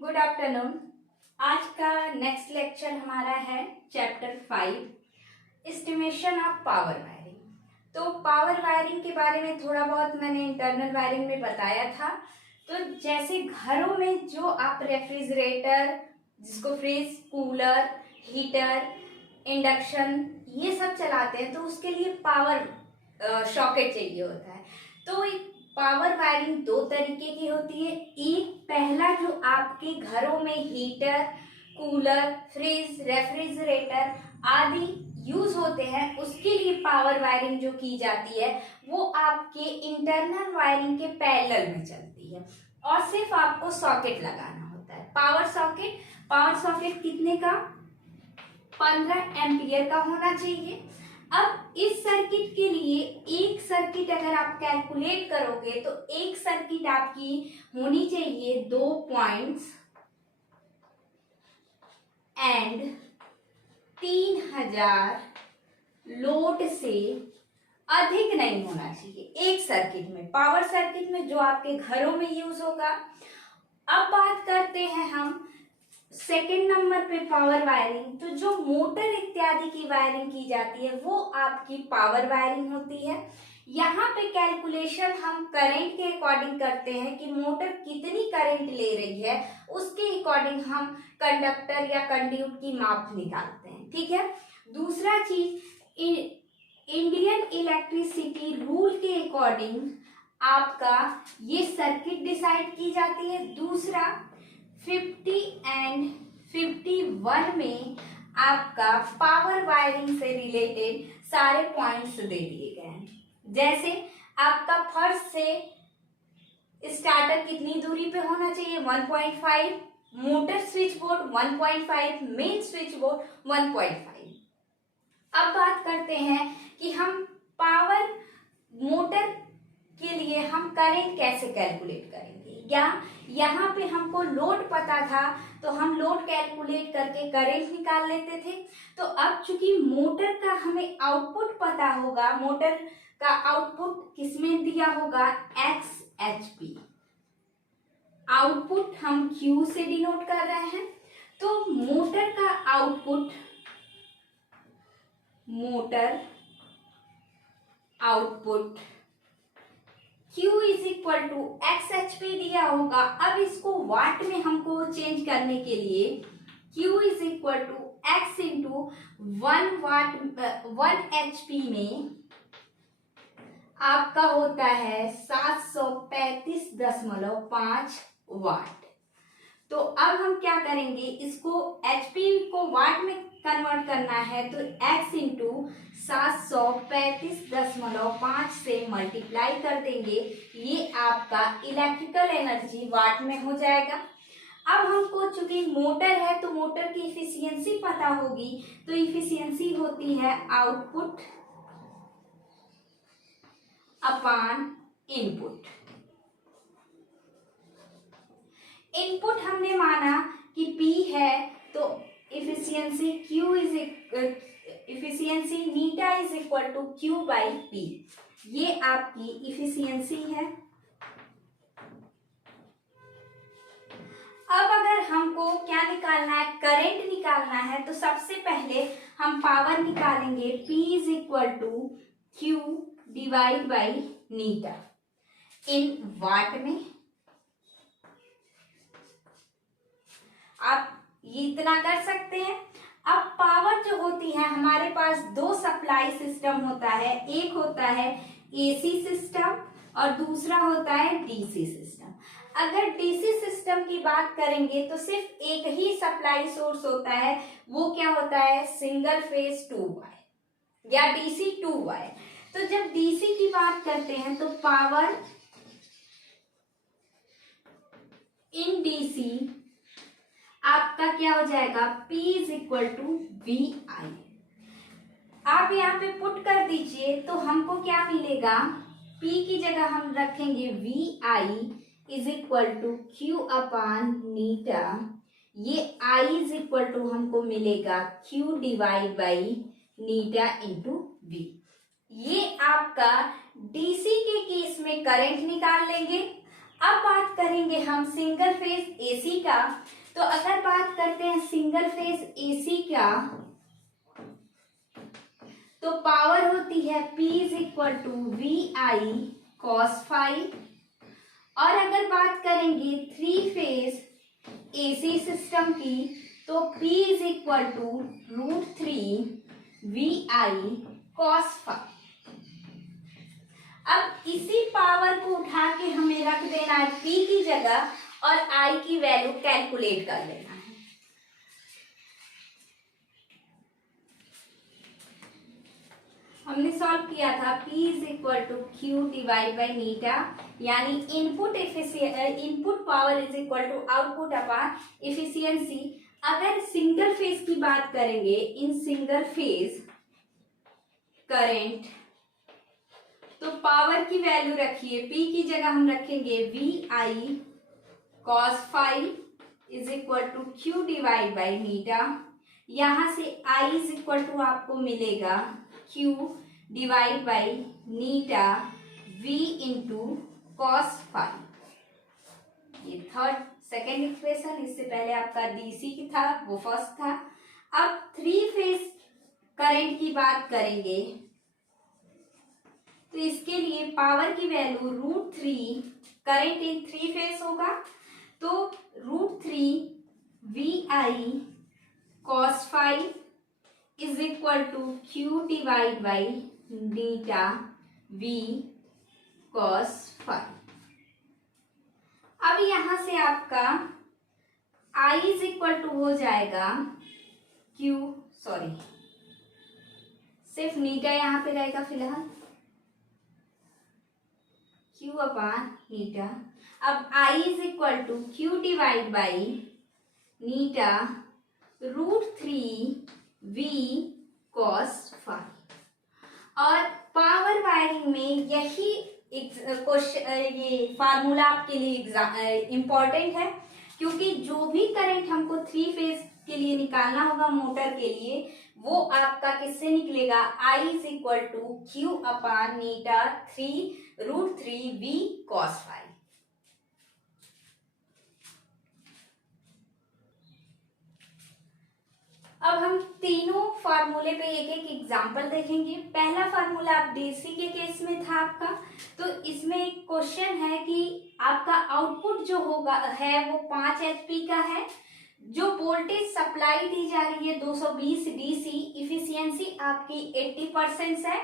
Good afternoon. आज का next lecture हमारा है chapter 5 estimation of power wiring. तो पावर वायरिंग के बारे में थोड़ा बहुत मैंने इंटरनल वायरिंग में बताया था। तो जैसे घरों में जो आप रेफ्रिजरेटर, जिसको फ्रिज, कूलर, हीटर, इंडक्शन ये सब चलाते हैं तो उसके लिए पावर सॉकेट चाहिए होता है। तो पावर वायरिंग दो तरीके की होती है। एक पहला जो आपके घरों में हीटर, कूलर, फ्रिज, रेफ्रिजरेटर आदि यूज होते हैं उसके लिए पावर वायरिंग जो की जाती है वो आपके इंटरनल वायरिंग के पैरेलल में चलती है और सिर्फ आपको सॉकेट लगाना होता है। पावर सॉकेट कितने का? 15 एम्पियर का होना चाहिए। अब इस सर्किट के लिए एक सर्किट अगर आप कैलकुलेट करोगे तो एक सर्किट आपकी होनी चाहिए 2 पॉइंट्स एंड 3000 लोड से अधिक नहीं होना चाहिए एक सर्किट में, पावर सर्किट में जो आपके घरों में यूज होगा। अब बात करते हैं हम सेकेंड नंबर पे पावर वायरिंग। तो जो मोटर इत्यादि की वायरिंग की जाती है वो आपकी पावर वायरिंग होती है। यहाँ पे कैलकुलेशन हम करंट के अकॉर्डिंग करते हैं कि मोटर कितनी करंट ले रही है, उसके अकॉर्डिंग हम कंडक्टर या कंड्यूट की माप निकालते हैं। ठीक है। दूसरा चीज, इंडियन इलेक्ट्रिसिटी रूल के अकॉर्डिंग आपका ये सर्किट डिसाइड की जाती है। दूसरा 50 एंड 51 में आपका पावर वायरिंग से रिलेटेड सारे पॉइंट्स दे दिए गए हैं। जैसे आपका फर्श से स्टार्टर कितनी दूरी पे होना चाहिए? 1.5, motor switch board 1.5, main switch board 1.5। अब बात करते हैं कि हम पावर मोटर के लिए हम करंट कैसे कैलकुलेट करेंगे। या यहाँ पे हमको लोड पता था तो हम लोड कैलकुलेट करके करंट निकाल लेते थे। तो अब चूंकि मोटर का हमें आउटपुट पता होगा, मोटर का आउटपुट किसमें दिया होगा? XHP। आउटपुट हम Q से डिनोट कर रहे हैं। तो motor output Q is equal to XHP दिया होगा। अब इसको वाट में हमको चेंज करने के लिए Q is equal to X into 1 HP में आपका होता है 735.5 वाट। तो अब हम क्या करेंगे, इसको HP को वाट में कन्वर्ट करना है तो X इंटू 735.5 से मल्टीप्लाई कर देंगे। ये आपका इलेक्ट्रिकल एनर्जी वाट में हो जाएगा। अब हमको चूंकि मोटर है तो मोटर की इफिशियंसी पता होगी, तो इफिशियंसी होती है आउटपुट अपॉन इनपुट। इनपुट हमने माना कि P है तो efficiency eta is equal to Q by P। ये आपकी इफिशियंसी है। अब अगर हमको क्या निकालना है, करंट निकालना है, तो सबसे पहले हम पावर निकालेंगे। P is equal to Q divide by eta in watt में। आप ये इतना कर सकते हैं। अब पावर जो होती है, हमारे पास दो सप्लाई सिस्टम होता है, एक होता है AC सिस्टम और दूसरा होता है DC सिस्टम। अगर DC सिस्टम की बात करेंगे तो सिर्फ एक ही सप्लाई सोर्स होता है, वो क्या होता है? सिंगल फेज 2 वायर या DC 2 वायर। तो जब DC की बात करते हैं तो पावर इन DC आपका क्या हो जाएगा? P is equal to VI। आप यहाँ पे पुट कर दीजिए तो हमको क्या मिलेगा? P की जगह हम रखेंगे VI is equal to Q upon eta. ये I इज इक्वल टू हमको मिलेगा Q divide by eta into V। ये आपका DC के केस में करंट निकाल लेंगे। अब बात करें करेंगे हम सिंगल फेज एसी का, तो अगर बात करते हैं सिंगल फेज एसी का, तो पावर होती है P is equal to VI cos phi. और अगर बात करेंगे थ्री फेज एसी सिस्टम की, तो P is equal to √3 VI cos phi. अब इसी पावर को उठा के हमें रख देना है P की जगह और I की वैल्यू कैलकुलेट कर लेना है। हमने सॉल्व किया था P is equal to Q divide by eta, यानी input power is equal to output upon efficiency. अगर सिंगल फेज की बात करेंगे, इन सिंगल फेज करंट, तो पावर की वैल्यू रखिए P की जगह हम रखेंगे VI cos phi is equal to Q divide by eta. यहां से I इज इक्वल टू आपको मिलेगा Q divide by eta V into cos phi. ये सेकेंड इक्वेशन, इससे पहले आपका डीसी की था, वो फर्स्ट था। अब थ्री फेज करंट की बात करेंगे, तो इसके लिए पावर की value √3, current in three phase होगा तो √3 VI cos phi is equal to Q divide by eta V cos phi. अब यहां से आपका I इज इक्वल टू हो जाएगा सिर्फ नीटा यहां पे रहेगा फिलहाल, Q अपॉन नीटा। अब I is equal to Q divide by eta √3 V cos phi. और पावर वायरिंग में यही क्वेश्चन, ये फार्मूला आपके लिए इम्पोर्टेंट है, क्योंकि जो भी करंट हमको थ्री फेज के लिए निकालना होगा मोटर के लिए, वो आपका किससे निकलेगा, I is equal to Q upon eta √3 V cos phi. अब हम तीनों फार्मूले पे एक एक एग्जाम्पल देखेंगे। पहला फार्मूला आप डीसी के केस में था आपका, तो इसमें एक क्वेश्चन है कि आपका आउटपुट जो होगा है वो 5 HP का है, जो वोल्टेज सप्लाई दी जा रही है 220 DC, इफिशियंसी आपकी 80% है,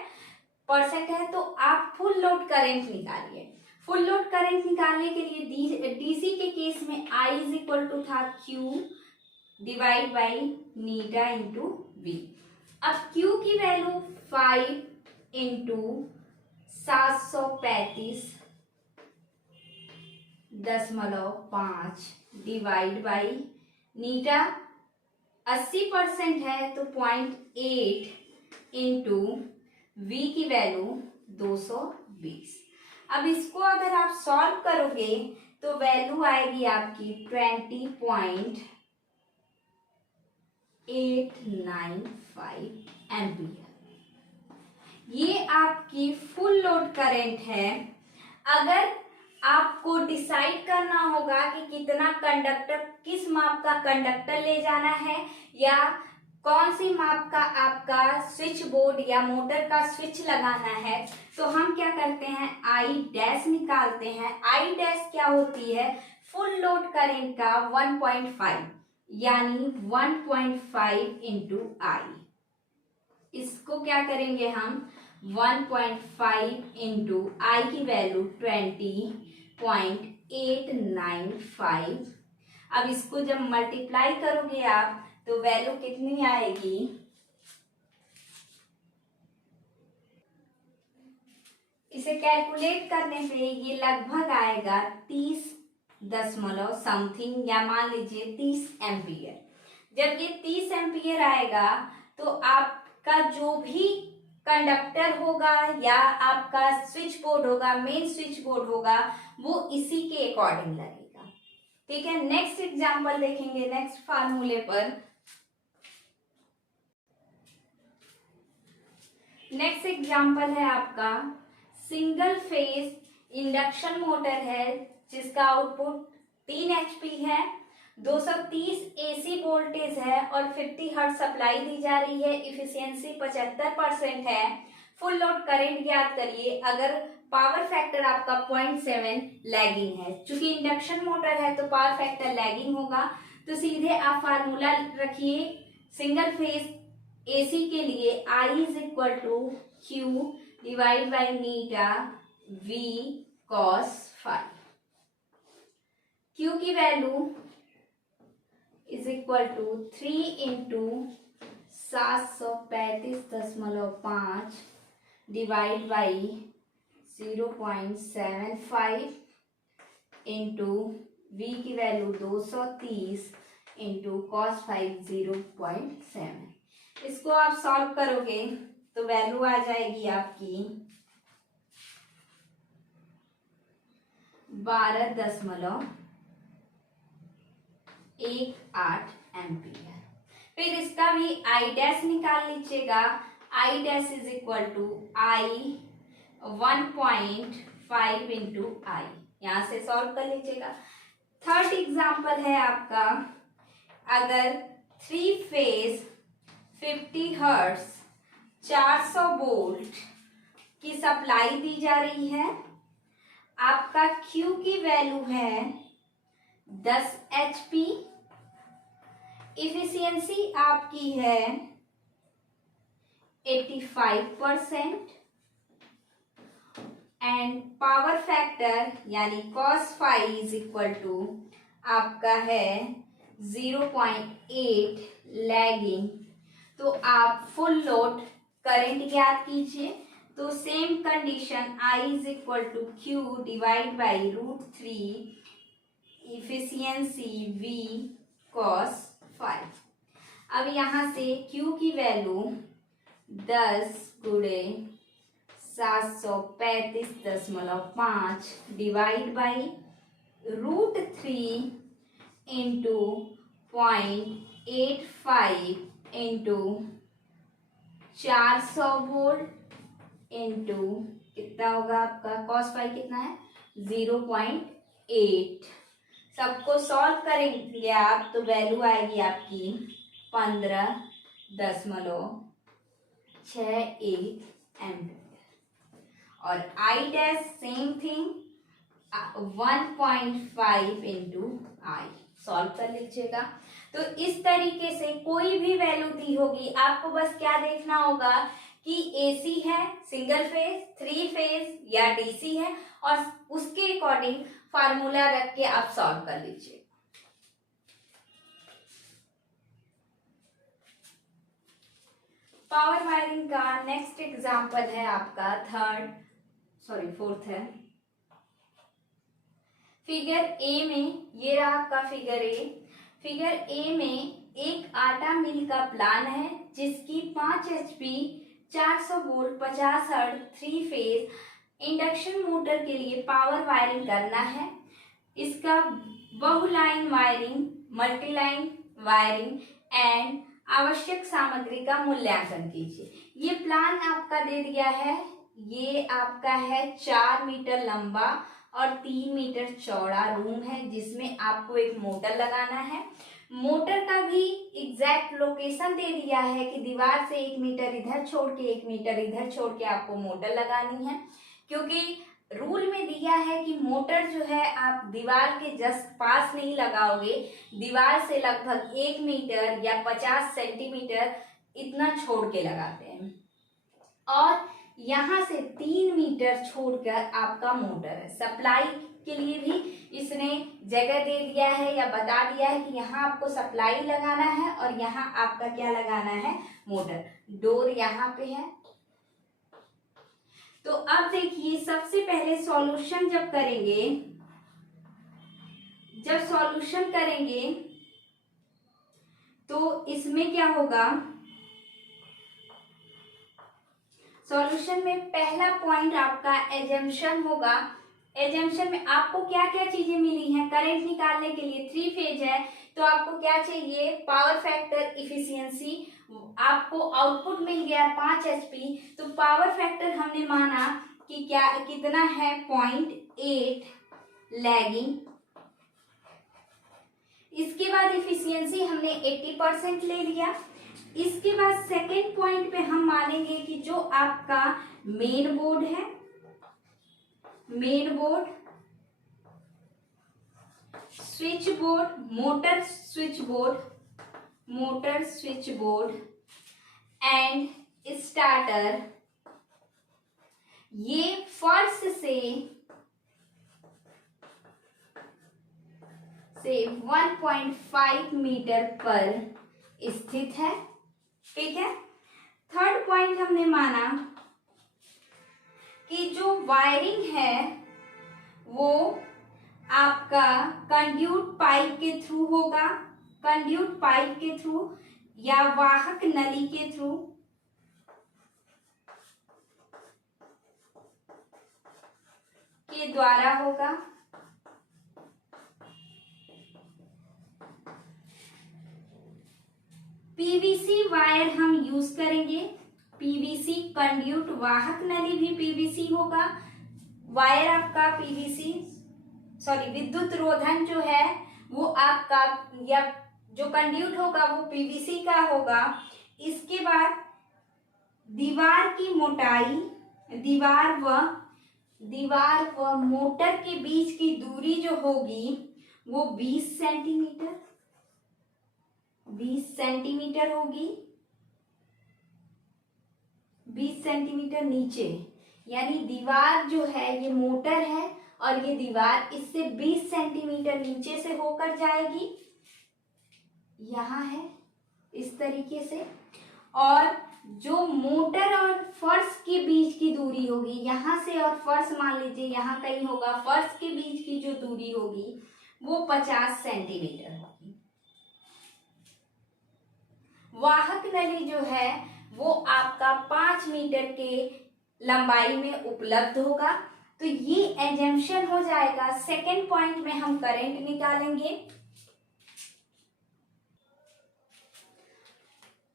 तो आप फुल लोड करंट निकालिए। फुल लोड करंट निकालने के लिए डीसी के केस में I इज इक्वल टू था Q divide by eta into V। अब Q की वैल्यू 5 इंटू 735.5 डिवाइड बाई नीटा 80% है तो 0.8 इंटू V की वैल्यू 220। अब इसको अगर आप सॉल्व करोगे तो वैल्यू आएगी आपकी 20.895 एम्पियर। ये आपकी फुल लोड करंट है। अगर आपको डिसाइड करना होगा कि कितना कंडक्टर, किस माप का कंडक्टर ले जाना है, या कौन सी माप का आपका स्विच बोर्ड या मोटर का स्विच लगाना है, तो हम क्या करते हैं, I डैश निकालते हैं। I डैश क्या होती है, फुल लोड करंट का 1.5, यानी 1.5 इंटू I। इसको क्या करेंगे हम, 1.5 इंटू I की वैल्यू 20.895। अब इसको जब मल्टीप्लाई करोगे आप तो वैल्यू कितनी आएगी, इसे कैलकुलेट करने पे ये लगभग आएगा 30 दशमलव समथिंग, या मान लीजिए 30 एम्पियर। जब ये 30 एम्पियर आएगा तो आपका जो भी कंडक्टर होगा या आपका स्विच बोर्ड होगा, मेन स्विच बोर्ड होगा, वो इसी के अकॉर्डिंग लगेगा। ठीक है, नेक्स्ट एग्जांपल देखेंगे नेक्स्ट फार्मूले पर। नेक्स्ट एग्जांपल है आपका सिंगल फेज इंडक्शन मोटर है जिसका आउटपुट 3 HP है, 230 AC वोल्टेज है और 50 हर्ट्ज सप्लाई दी जा रही है, इफिशियंसी 75% है। फुल लोड करंट ज्ञात करिए अगर पावर फैक्टर आपका 0.7 लैगिंग है। चूंकि इंडक्शन मोटर है तो पावर फैक्टर लैगिंग होगा, तो सीधे आप फार्मूला रखिए सिंगल फेज AC के लिए I is equal to Q divide by eta V cos phi। Q की value is equal to 3 into 735.5 divide by 0.75 into V की वैल्यू 230 इंटू cos 5 0.7। इसको आप सॉल्व करोगे तो वैल्यू आ जाएगी आपकी 12.18 एम्पियर। फिर इसका भी आई डैश निकाल लीजिएगा। I dash is equal to I 1.5 into I, यहां से सॉल्व कर लीजिएगा। थर्ड एग्जाम्पल है आपका, अगर 3 फेज 50 हर्ट्ज 400 वोल्ट की सप्लाई दी जा रही है, आपका Q की वैल्यू है 10 HP, इफिशियंसी आपकी है 85% एंड पावर फैक्टर यानी cos phi is equal to आपका है 0.8 लैगिंग। तो आप फुल लोड करंट ज्ञात कीजिए। तो same condition I is equal to Q divide by √3 efficiency V cos phi। अब यहाँ से Q की वैल्यू 10 गुणे 735.5 divide by √3 into 0.85 into 400 volt into कितना होगा आपका cos phi कितना है 0.8। सबको सॉल्व करेंगे आप तो वैल्यू आएगी आपकी 15.61 एम्पियर। और I dash same thing 1.5 into I, solve कर लीजिएगा। तो इस तरीके से कोई भी वैल्यू दी होगी, आपको बस क्या देखना होगा कि AC है, सिंगल फेज, 3 फेज या DC है, और उसके अकॉर्डिंग फार्मूला रख के आप सॉल्व कर लीजिए। पावर वायरिंग का नेक्स्ट एग्जांपल है आपका फोर्थ है। फिगर ए में, ये रहा आपका फिगर ए। फिगर ए में एक आटा मिल का प्लान है जिसकी 5 HP 400 volt 50 hertz 3 phase induction motor के लिए पावर वायरिंग करना है। इसका बहुलाइन वायरिंग, मल्टीलाइन वायरिंग एंड आवश्यक सामग्री का मूल्यांकन कीजिए। ये प्लान आपका दे दिया है, ये आपका है 4 मीटर लंबा और 3 मीटर चौड़ा रूम है जिसमें आपको एक मोटर लगाना है। मोटर का भी एग्जैक्ट लोकेशन दे दिया है कि दीवार से 1 मीटर इधर छोड़ के 1 मीटर इधर छोड़ के आपको मोटर लगानी है, क्योंकि रूल में दिया है कि मोटर जो है आप दीवार के जस्ट पास नहीं लगाओगे, दीवार से लगभग 1 मीटर या 50 सेंटीमीटर इतना छोड़ के लगाते हैं, और यहाँ से 3 मीटर छोड़कर आपका मोटर है। सप्लाई के लिए भी इसने जगह दे दिया है या बता दिया है कि यहाँ आपको सप्लाई लगाना है और यहाँ आपका क्या लगाना है, मोटर। डोर यहाँ पे है। तो अब देखिए, सबसे पहले सॉल्यूशन जब सॉल्यूशन करेंगे तो इसमें क्या होगा, सॉल्यूशन में पहला पॉइंट आपका एजम्पशन होगा। एजम्पशन में आपको क्या क्या चीजें मिली हैं करंट निकालने के लिए। 3 फेज है तो आपको क्या चाहिए, पावर फैक्टर, इफिशियंसी। आपको आउटपुट मिल गया 5 HP, तो पावर फैक्टर हमने माना कि क्या कितना है 0.8 लैगिंग। इसके बाद इफिशियंसी हमने 80% ले लिया। इसके बाद सेकेंड पॉइंट पे हम मानेंगे कि जो आपका मेन बोर्ड है, main board, switch board, motor switch board, motor switch board and starter, ये फर्श से 1.5 मीटर पर स्थित है। ठीक है। थर्ड पॉइंट हमने माना कि जो वायरिंग है वो आपका कंड्यूट पाइप के थ्रू होगा, कंड्यूट पाइप के थ्रू या वाहक नली के थ्रू, के द्वारा होगा। पीवीसी वायर हम यूज करेंगे। पीवीसी कंड्यूट वाहक नली भी पीवीसी होगा। वायर आपका पीवीसी, सॉरी विद्युत रोधन जो है वो आपका, या जो कंड्यूट होगा वो पीवीसी का होगा। इसके बाद दीवार की मोटाई, दीवार व मोटर के बीच की दूरी जो होगी वो 20 सेंटीमीटर, 20 सेंटीमीटर होगी। 20 सेंटीमीटर नीचे, यानी दीवार जो है ये मोटर है और ये दीवार इससे 20 सेंटीमीटर नीचे से होकर जाएगी, यहाँ है इस तरीके से। और जो मोटर और फर्श के बीच की दूरी होगी, यहाँ से और फर्श मान लीजिए यहाँ कहीं होगा, फर्श के बीच की जो दूरी होगी वो 50 सेंटीमीटर होगी। वाहक नली जो है वो आपका 5 मीटर के लंबाई में उपलब्ध होगा। तो ये एजम्पशन हो जाएगा। सेकेंड पॉइंट में हम करंट निकालेंगे।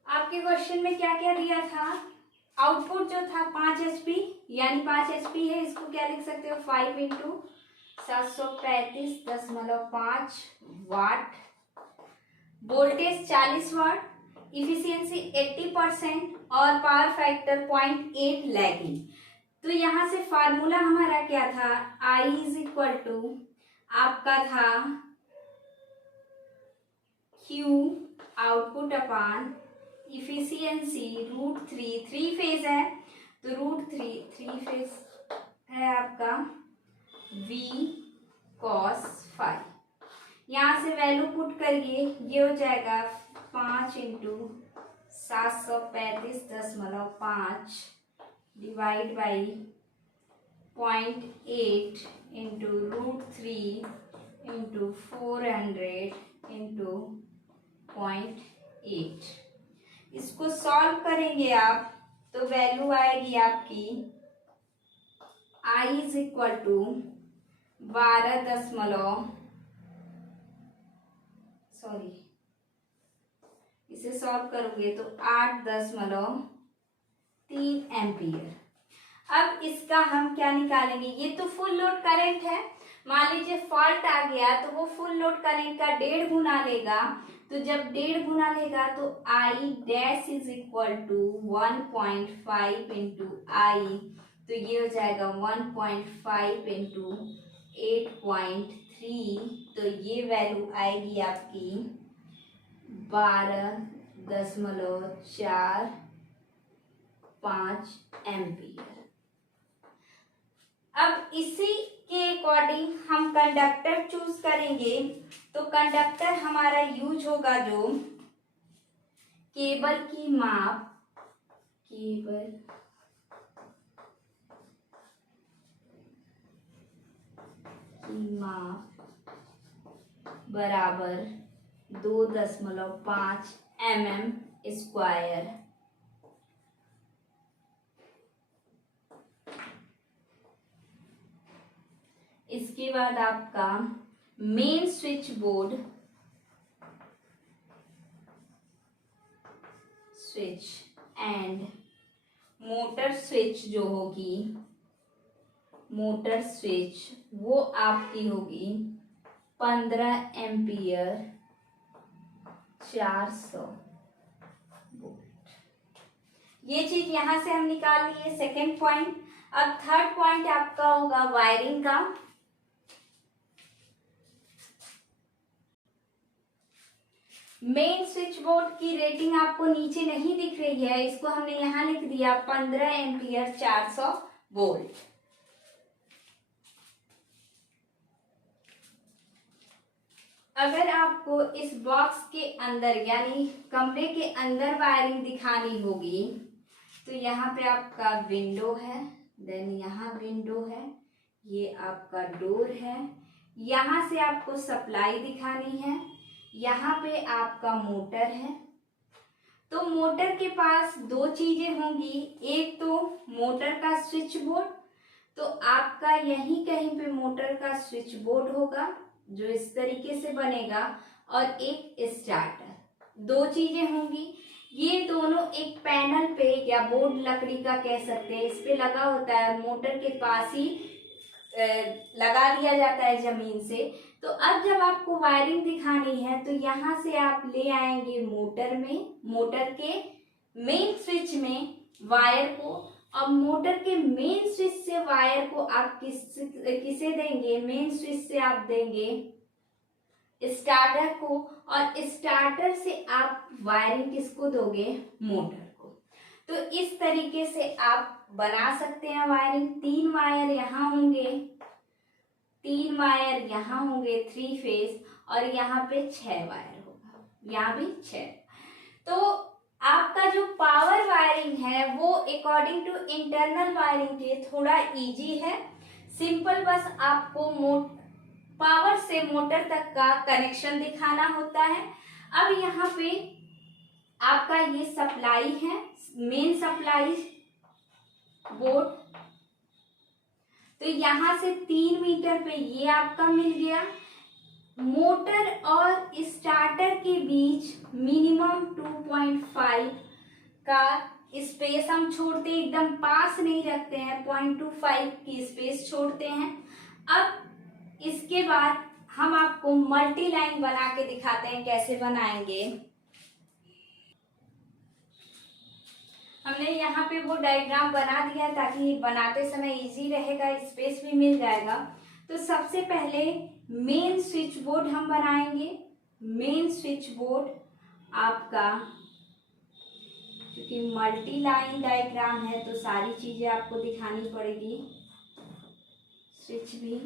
आपके क्वेश्चन में क्या क्या दिया था? आउटपुट जो था 5 HP, यानी 5 HP है, इसको क्या लिख सकते हो 5 इंटू 735.5 वाट। वोल्टेज 40 वाट, इफिशियंसी 80% और पावर फैक्टर 0.8 लैगिंग। तो यहां से फार्मूला हमारा क्या था? I इज इक्वल टू आपका था Q output upon efficiency √3, 3 phase है तो √3 फेज है आपका V cos फाई। यहाँ से वैल्यू पुट करिए, ये हो जाएगा 5 into 735.5 divide by 0.8 into √3 into 400 into 0.8। इसको सॉल्व करेंगे आप तो वैल्यू आएगी आपकी I इज इक्वल टू 12 इसे सॉल्व करोगे तो 8.3 एम्पियर। अब इसका हम क्या निकालेंगे? ये तो फुल लोड करंट है। मान लीजिए फॉल्ट आ गया तो वो फुल लोड करंट का 1.5 गुना लेगा। तो जब 1.5 गुना लेगा तो I dash is equal to 1.5 into I, तो ये हो जाएगा 1.5 इंटू 8.3, तो ये वैल्यू आएगी आपकी 12.45 एम्पियर। अब इसी के अकॉर्डिंग हम कंडक्टर चूज करेंगे। तो कंडक्टर हमारा यूज होगा जो केबल की माप, बराबर 2.5 mm स्क्वायर। इसके बाद आपका main switch board, switch and motor switch जो होगी, मोटर स्विच वो आपकी होगी 15 एम्पियर 400 वोल्ट। ये चीज यहां से हम निकाल लिए सेकेंड पॉइंट। अब थर्ड पॉइंट आपका होगा वायरिंग का। मेन स्विच बोर्ड की रेटिंग आपको नीचे नहीं दिख रही है, इसको हमने यहां लिख दिया 15 एम्पियर 400 वोल्ट। अगर आपको इस बॉक्स के अंदर यानी कमरे के अंदर वायरिंग दिखानी होगी तो यहाँ पे आपका विंडो है, देन यहाँ विंडो है, ये आपका डोर है, यहाँ से आपको सप्लाई दिखानी है, यहाँ पे आपका मोटर है। तो मोटर के पास दो चीजें होंगी, एक तो मोटर का स्विच बोर्ड, तो आपका यहीं कहीं पे मोटर का स्विच बोर्ड होगा जो इस तरीके से बनेगा, और एक स्टार्टर। दो चीजें होंगी, ये दोनों एक पैनल पे या बोर्ड लकड़ी का कह सकते हैं, इस पे लगा होता है, मोटर के पास ही लगा दिया जाता है जमीन से। तो अब जब आपको वायरिंग दिखानी है तो यहाँ से आप ले आएंगे मोटर में, मोटर के मेन स्विच में वायर को। अब मोटर के मेन स्विच से वायर को आप किसे देंगे, मेन स्विच से आप देंगे स्टार्टर को, और स्टार्टर से आप वायरिंग किसको दोगे, मोटर को। तो इस तरीके से आप बना सकते हैं वायरिंग। 3 वायर यहाँ होंगे, 3 वायर यहाँ होंगे 3 फेज, और यहाँ पे 6 वायर होगा, यहाँ भी 6। तो आपका जो पावर वायरिंग है वो अकॉर्डिंग टू इंटरनल वायरिंग के थोड़ा इजी है, सिंपल। बस आपको पावर से मोटर तक का कनेक्शन दिखाना होता है। अब यहाँ पे आपका ये सप्लाई है, मेन सप्लाई बोर्ड। तो यहाँ से 3 मीटर पे ये आपका मिल गया। मोटर और स्टार्टर के बीच मिनिमम 2.5 का स्पेस हम छोड़ते हैं, एकदम पास नहीं रखते हैं, 0.25 की स्पेस छोड़ते हैं। अब इसके बाद हम आपको मल्टी लाइन बना के दिखाते हैं कैसे बनाएंगे। हमने यहाँ पे वो डायग्राम बना दिया ताकि बनाते समय इजी रहेगा, स्पेस भी मिल जाएगा। तो सबसे पहले मेन स्विच बोर्ड हम बनाएंगे। मेन स्विच बोर्ड आपका, क्योंकि मल्टी लाइन डायग्राम है तो सारी चीजें आपको दिखानी पड़ेगी। स्विच भी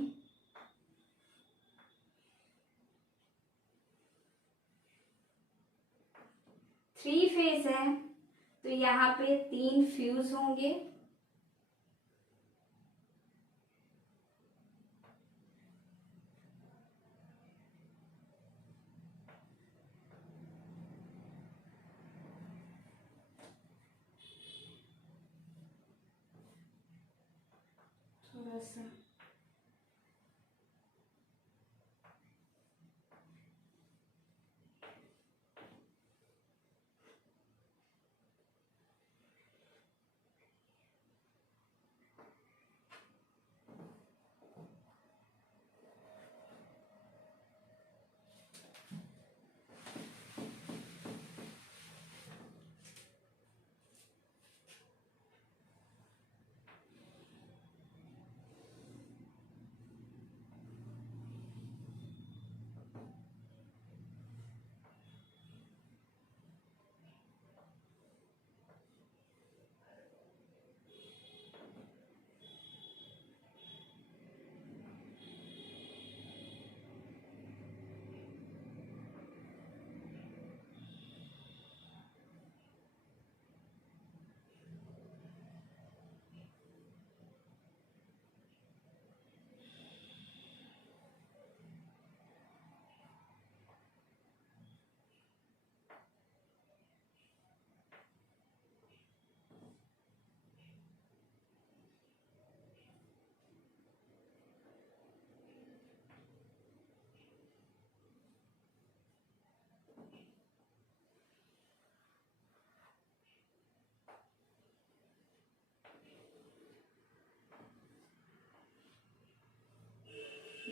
3 फेज है, तो यहाँ पे 3 फ्यूज होंगे। थोड़ा सा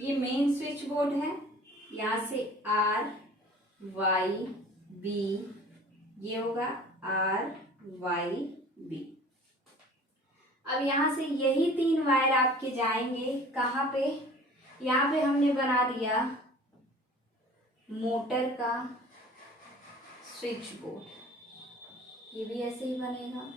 ये मेन स्विच बोर्ड है, यहाँ से R Y B, ये होगा R Y B। अब यहाँ से यही 3 वायर आपके जाएंगे कहाँ पे, यहाँ पे हमने बना दिया मोटर का स्विच बोर्ड, ये भी ऐसे ही बनेगा।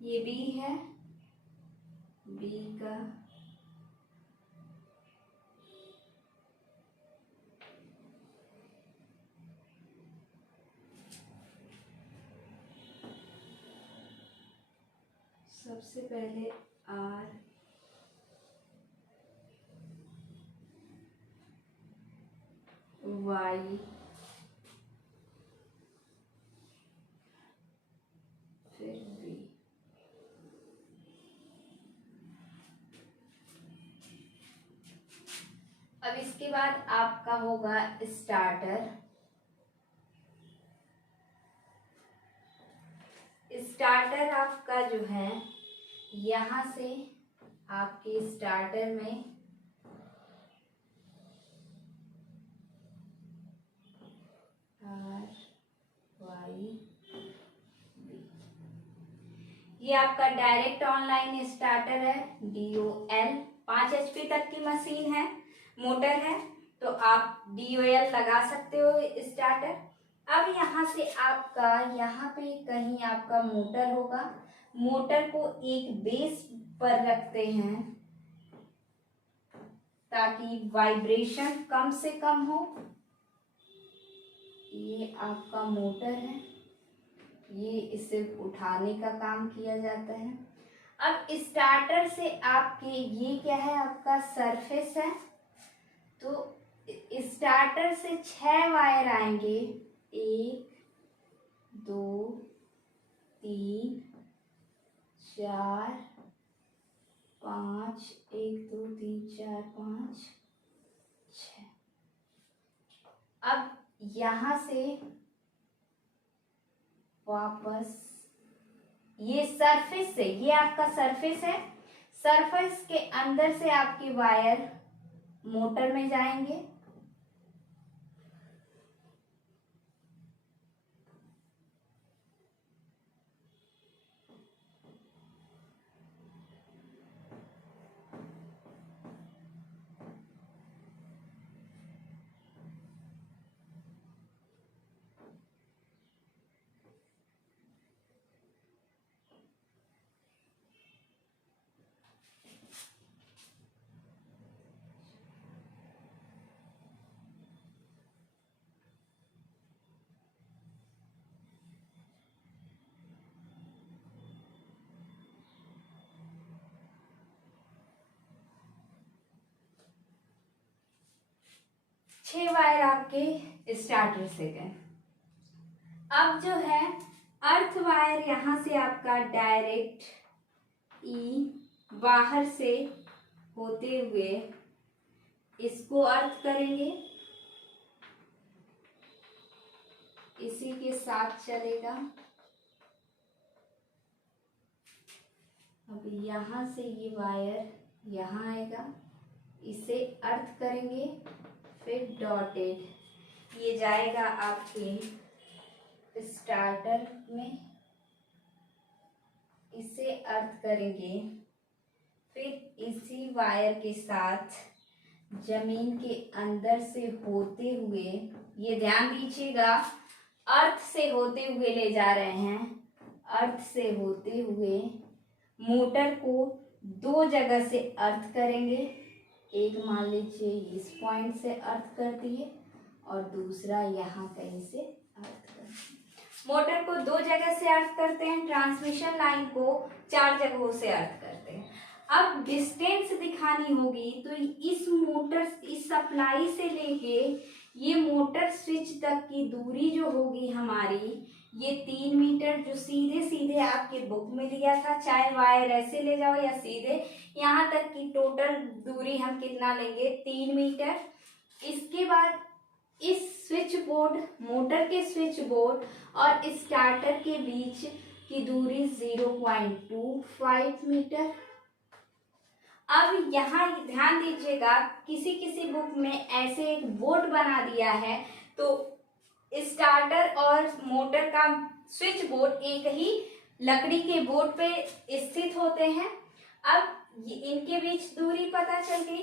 ये बी है, बी का सबसे पहले R Y फिर B। अब इसके बाद आपका होगा स्टार्टर। स्टार्टर आपका जो है यहाँ से आपके स्टार्टर में R Y B, ये आपका डायरेक्ट ऑनलाइन स्टार्टर है, DOL 5 HP तक की मशीन है, मोटर है, तो आप DOL लगा सकते हो स्टार्टर। अब यहाँ से आपका यहाँ पे कहीं आपका मोटर होगा, मोटर को एक बेस पर रखते हैं ताकि वाइब्रेशन कम से कम हो। ये आपका मोटर है, ये इसे उठाने का काम किया जाता है। अब स्टार्टर से आपके ये क्या है, आपका सरफेस है, तो स्टार्टर से 6 वायर आएंगे, 1 2 3 4 5, 1 2 3 4 5 6। अब यहाँ से वापस ये सरफेस से, ये आपका सरफेस है, सरफेस के अंदर से आपके वायर मोटर में जाएंगे। छह वायर आपके स्टार्टर से गए। अब जो है अर्थ वायर यहाँ से आपका डायरेक्ट बाहर से होते हुए इसको अर्थ करेंगे, इसी के साथ चलेगा। अब यहाँ से ये वायर यहाँ आएगा, इसे अर्थ करेंगे, फिर डॉटेड ये जाएगा आपके स्टार्टर में, इसे अर्थ करेंगे, फिर इसी वायर के साथ जमीन के अंदर से होते हुए, ये ध्यान दीजिएगा, अर्थ से होते हुए ले जा रहे हैं, अर्थ से होते हुए मोटर को 2 जगह से अर्थ करेंगे। एक मान लीजिए इस पॉइंट से अर्थ कर दिए और दूसरा यहाँ कहीं से अर्थ कर दिए। मोटर को 2 जगह से अर्थ करते हैं, ट्रांसमिशन लाइन को 4 जगहों से अर्थ करते हैं। अब डिस्टेंस दिखानी होगी तो इस सप्लाई से लेके ये मोटर स्विच तक की दूरी जो होगी हमारी, ये 3 मीटर, जो सीधे सीधे आपके बुक में दिया था, चाहे वायर ऐसे ले जाओ या सीधे, यहाँ तक की टोटल दूरी हम कितना लेंगे, 3 मीटर। इसके बाद इस स्विच बोर्ड, मोटर के स्विच बोर्ड और स्टार्टर के बीच की दूरी 0.25 मीटर। अब यहाँ ध्यान दीजिएगा, किसी किसी बुक में ऐसे एक बोर्ड बना दिया है तो स्टार्टर और मोटर का स्विच बोर्ड एक ही लकड़ी के बोर्ड पे स्थित होते हैं। अब इनके बीच दूरी पता चल गई।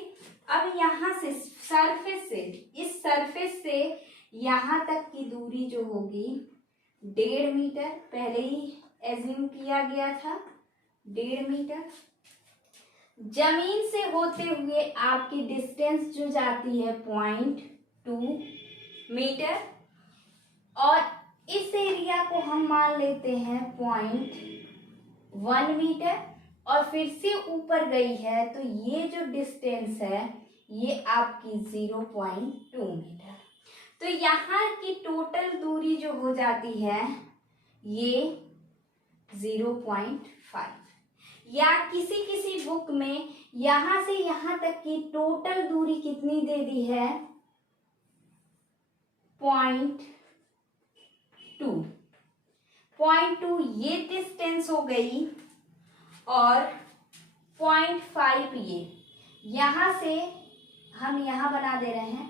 अब यहाँ से सरफेस से, इस सरफेस से यहाँ तक की दूरी जो होगी 1.5 मीटर, पहले ही एज्यूम किया गया था 1.5 मीटर। जमीन से होते हुए आपकी डिस्टेंस जो जाती है 0.2 मीटर, और इस एरिया को हम मान लेते हैं 0.1 मीटर, और फिर से ऊपर गई है तो ये जो डिस्टेंस है ये आपकी 0.2 मीटर। तो यहाँ की टोटल दूरी जो हो जाती है ये 0.5, या किसी किसी बुक में यहाँ से यहाँ तक की टोटल दूरी कितनी दे दी है, 0.2 ये डिस्टेंस हो गई, और 0.5 ये यहाँ से हम यहाँ बना दे रहे हैं,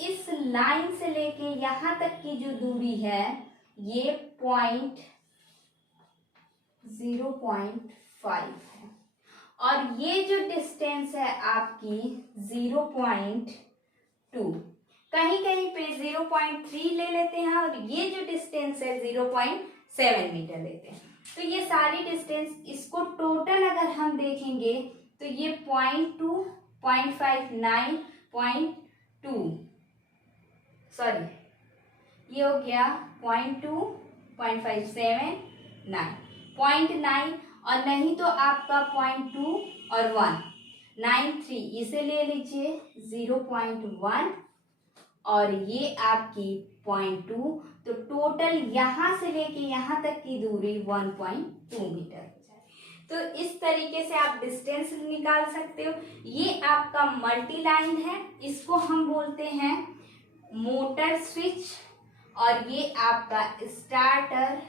इस लाइन से लेके यहाँ तक की जो दूरी है ये 0.5 है, और ये जो डिस्टेंस है आपकी 0.2, कहीं कहीं पे 0.3 ले लेते हैं, और ये जो डिस्टेंस है 0.7 मीटर लेते हैं। तो ये सारी डिस्टेंस, इसको टोटल अगर हम देखेंगे तो ये 0.2, 0.59, सॉरी ये हो गया 0.2, 0.57, 9, और नहीं तो आपका 0.2 और 1, 93, इसे ले लीजिए 0.1, और ये आपकी 0.2, तो टोटल यहाँ से लेके यहाँ तक की दूरी 1.2 मीटर हो जाए। तो इस तरीके से आप डिस्टेंस निकाल सकते हो। ये आपका मल्टी लाइन है, इसको हम बोलते हैं मोटर स्विच, और ये आपका स्टार्टर,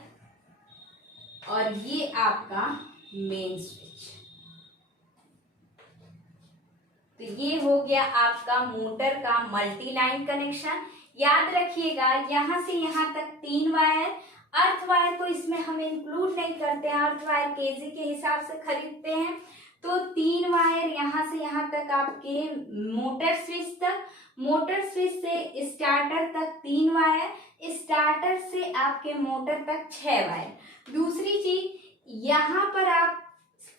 और ये आपका मेन स्विच। तो ये हो गया आपका मोटर का मल्टी लाइन कनेक्शन। याद रखिएगा, यहाँ से यहाँ तक 3 वायर, अर्थ वायर को इसमें हम इंक्लूड नहीं करते हैं, अर्थ वायर केजी के हिसाब से खरीदते हैं। तो 3 वायर यहाँ से यहाँ तक आपके मोटर स्विच तक, मोटर स्विच से स्टार्टर तक 3 वायर, स्टार्टर से आपके मोटर तक 6 वायर। दूसरी चीज, यहाँ पर आप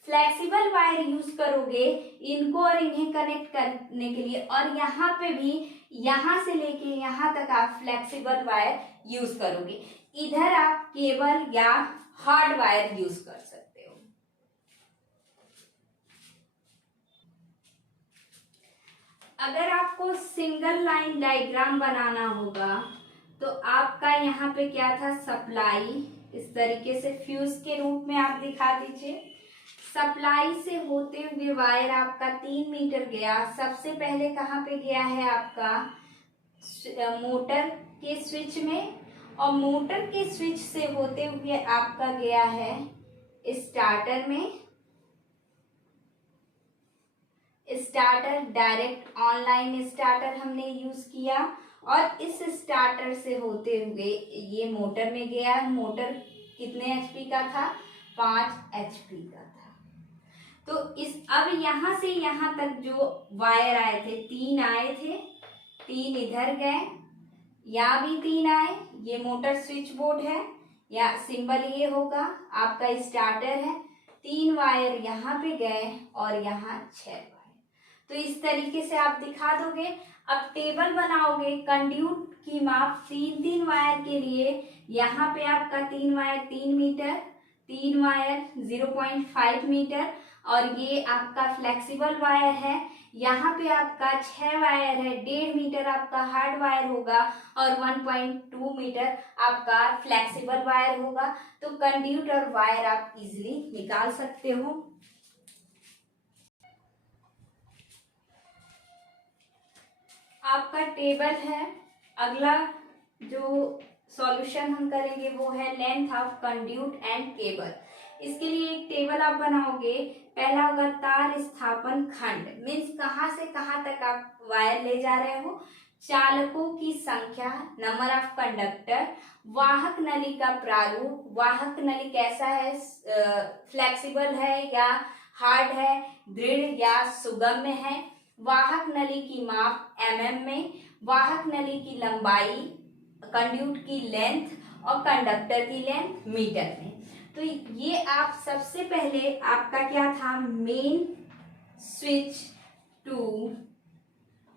फ्लेक्सिबल वायर यूज करोगे इनको और इन्हें कनेक्ट करने के लिए, और यहाँ पे भी यहाँ से लेके यहाँ तक आप फ्लेक्सिबल वायर यूज करोगे। इधर आप केबल या हार्ड वायर यूज कर सकते हो। अगर आपको सिंगल लाइन डायग्राम बनाना होगा तो आपका यहाँ पे क्या था, सप्लाई, इस तरीके से फ्यूज के रूप में आप दिखा दीजिए। सप्लाई से होते हुए वायर आपका 3 मीटर गया। सबसे पहले कहाँ पे गया है आपका, मोटर के स्विच में, और मोटर के स्विच से होते हुए आपका गया है स्टार्टर में। स्टार्टर डायरेक्ट ऑनलाइन स्टार्टर हमने यूज किया, और इस स्टार्टर से होते हुए ये मोटर में गया। मोटर कितने एचपी का था, 5 एचपी का था। तो अब यहाँ से यहाँ तक जो वायर आए थे, 3 आए थे, 3 इधर गए, यहाँ भी 3 आए, ये मोटर स्विच बोर्ड है, या सिंबल ये होगा आपका स्टार्टर है, 3 वायर यहाँ पे गए और यहाँ 6 वायर। तो इस तरीके से आप दिखा दोगे। अब टेबल बनाओगे, कंड्यूट की माप 3 वायर के लिए, यहाँ पे आपका 3 वायर 3 मीटर, 3 वायर 0.5 मीटर, और ये आपका फ्लेक्सिबल वायर है। यहाँ पे आपका 6 वायर है, 1.5 मीटर आपका हार्ड वायर होगा और 1.2 मीटर आपका फ्लेक्सिबल वायर होगा। तो कंड्यूट और वायर आप इजीली निकाल सकते हो। आपका टेबल है। अगला जो सॉल्यूशन हम करेंगे वो है length of conduit and cable. इसके लिए एक टेबल आप बनाओगे। पहला होगा तार स्थापन खंड, मीन्स कहाँ से कहाँ तक आप वायर ले जा रहे हो, चालकों की संख्या, नंबर ऑफ कंडक्टर, वाहक नली का प्रारूप, वाहक नली कैसा है, फ्लेक्सिबल है या हार्ड है, दृढ़ या सुगम्य है, वाहक नली की माप mm में, वाहक नली की लंबाई, कंड्यूट की लेंथ और कंडक्टर की लेंथ मीटर में। तो ये आप सबसे पहले आपका क्या था, main switch to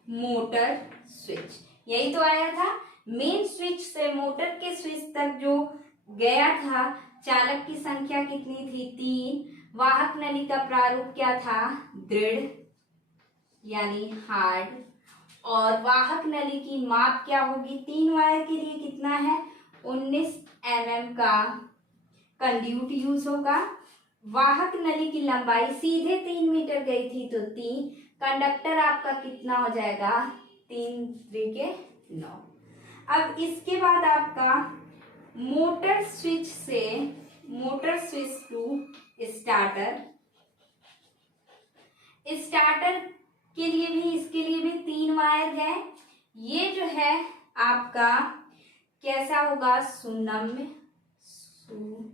motor switch, यही तो आया था। मेन स्विच से मोटर के स्विच तक जो गया था, चालक की संख्या कितनी थी, 3, वाहक नली का प्रारूप क्या था, दृढ़ यानी हार्ड, और वाहक नली की माप क्या होगी, 3 वायर के लिए कितना है, 19 mm का कंड्यूट यूज होगा। वाहक नली की लंबाई सीधे 3 मीटर गई थी तो 3, कंडक्टर आपका कितना हो जाएगा, 3 3 9। अब इसके बाद आपका motor switch to starter, starter के लिए भी, इसके लिए भी 3 वायर है। ये जो है आपका कैसा होगा, सुनम्य 19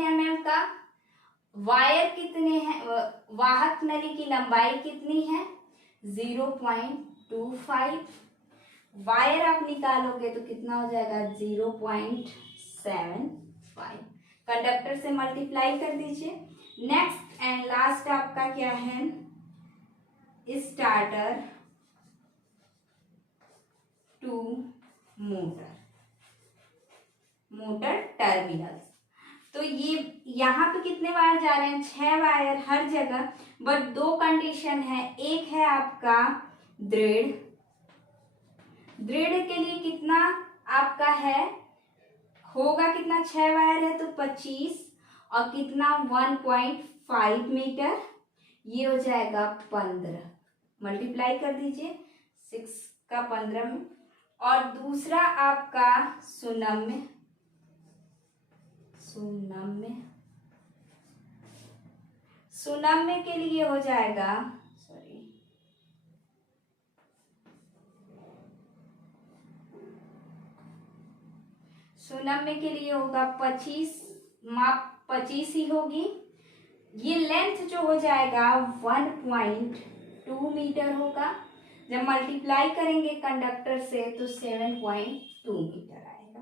mm का। वायर कितने हैं, वाहक नली की लंबाई कितनी है, 0.25। वायर आप निकालोगे तो कितना हो जाएगा, 0.75। कंडक्टर से मल्टीप्लाई कर दीजिए। नेक्स्ट एंड लास्ट आपका क्या है, स्टार्टर टू मोटर टर्मिनल्स। तो ये यहाँ पे कितने वायर जा रहे हैं, 6 वायर हर जगह, बट 2 कंडीशन है। एक है आपका दृढ़ के लिए कितना आपका है, होगा कितना, 6 वायर है तो 25, और कितना 1.5 मीटर, ये हो जाएगा 15। मल्टीप्लाई कर दीजिए 6 का 15 में। और दूसरा आपका सुनम्य के लिए हो जाएगा, सुनम्य के लिए होगा 25, माप 25 ही होगी। ये लेंथ जो हो जाएगा 1.2 मीटर होगा। जब मल्टीप्लाई करेंगे कंडक्टर से तो 7.2 मीटर आएगा।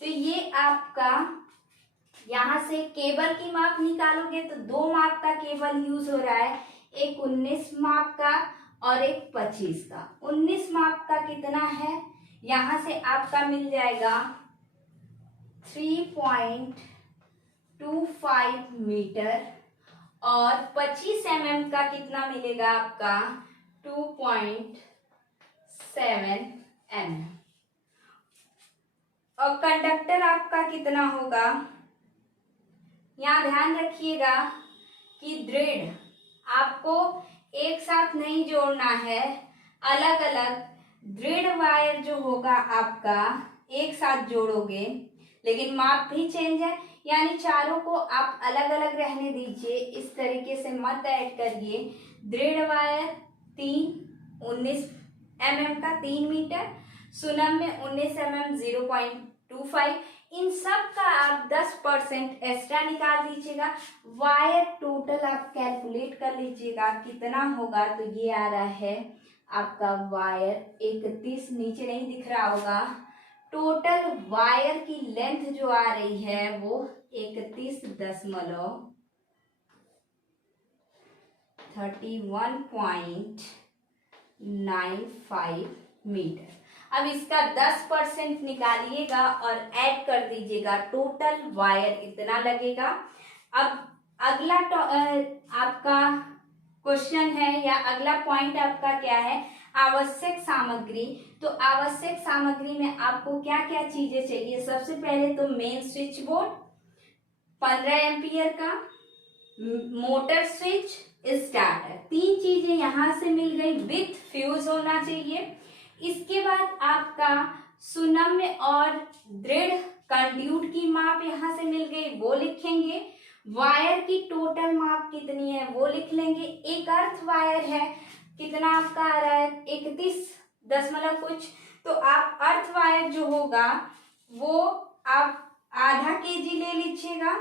तो ये आपका, यहाँ से केबल की माप निकालोगे तो 2 माप का केबल यूज हो रहा है, एक 19 माप का और एक 25 का। 19 माप का कितना है, यहाँ से आपका मिल जाएगा 3.25 मीटर, और 25 mm का कितना मिलेगा आपका, 2.7 mm। और कंडक्टर आपका कितना होगा, यहाँ ध्यान रखिएगा कि दृढ़ आपको एक साथ नहीं जोड़ना है, अलग अलग दृढ़ वायर जो होगा आपका एक साथ जोड़ोगे, लेकिन माप भी चेंज है, यानी चारों को आप अलग अलग रहने दीजिए, इस तरीके से मत ऐड करिए। दृढ़ वायर 19 mm का 3 मीटर, सुनम्य 19 mm 0.25, इन सब का आप 10% एक्स्ट्रा निकाल दीजिएगा। वायर टोटल आप कैलकुलेट कर लीजिएगा कितना होगा, तो ये आ रहा है आपका वायर 31, नीचे नहीं दिख रहा होगा, टोटल वायर की लेंथ जो आ रही है वो 31.5 31.95 मीटर। अब इसका 10% निकालिएगा और ऐड कर दीजिएगा, टोटल वायर इतना लगेगा। अब अगला आपका क्वेश्चन है या अगला पॉइंट आपका क्या है, आवश्यक सामग्री। तो आवश्यक सामग्री में आपको क्या क्या चीजें चाहिए, सबसे पहले तो मेन स्विच बोर्ड 15 एम्पियर का, मोटर स्विच, स्टार्टर, 3 चीजें यहां से मिल गई, विथ फ्यूज होना चाहिए। इसके बाद आपका सुनम्य और दृढ़ कंड्यूट की माप यहां से मिल गई, वो लिखेंगे। वायर की टोटल माप कितनी है वो लिख लेंगे। एक अर्थ वायर है, कितना आपका आ रहा है 31 दशमलव कुछ, तो आप अर्थ वायर जो होगा वो आप आधा केजी ले लीजिएगा,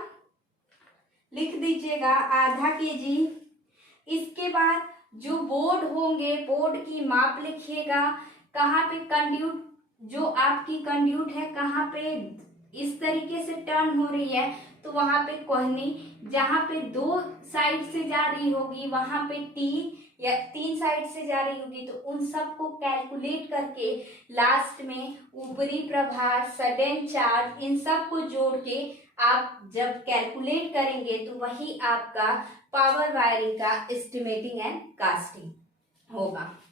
लिख दीजिएगा आधा केजी। इसके बाद जो बोर्ड होंगे, बोर्ड की माप लिखिएगा, कहाँ पे कंड्यूट, जो आपकी कंड्यूट है कहाँ पे इस तरीके से टर्न हो रही है तो वहां पे कोहनी, जहां पे 2 साइड से जा रही होगी वहां पे टी, या 3 साइड से जा रही होगी तो उन सबको कैलकुलेट करके लास्ट में ऊपरी प्रभार, सडन चार्ज, इन सब को जोड़ के आप जब कैलकुलेट करेंगे तो वही आपका पावर वायरिंग का एस्टिमेटिंग एंड कास्टिंग होगा।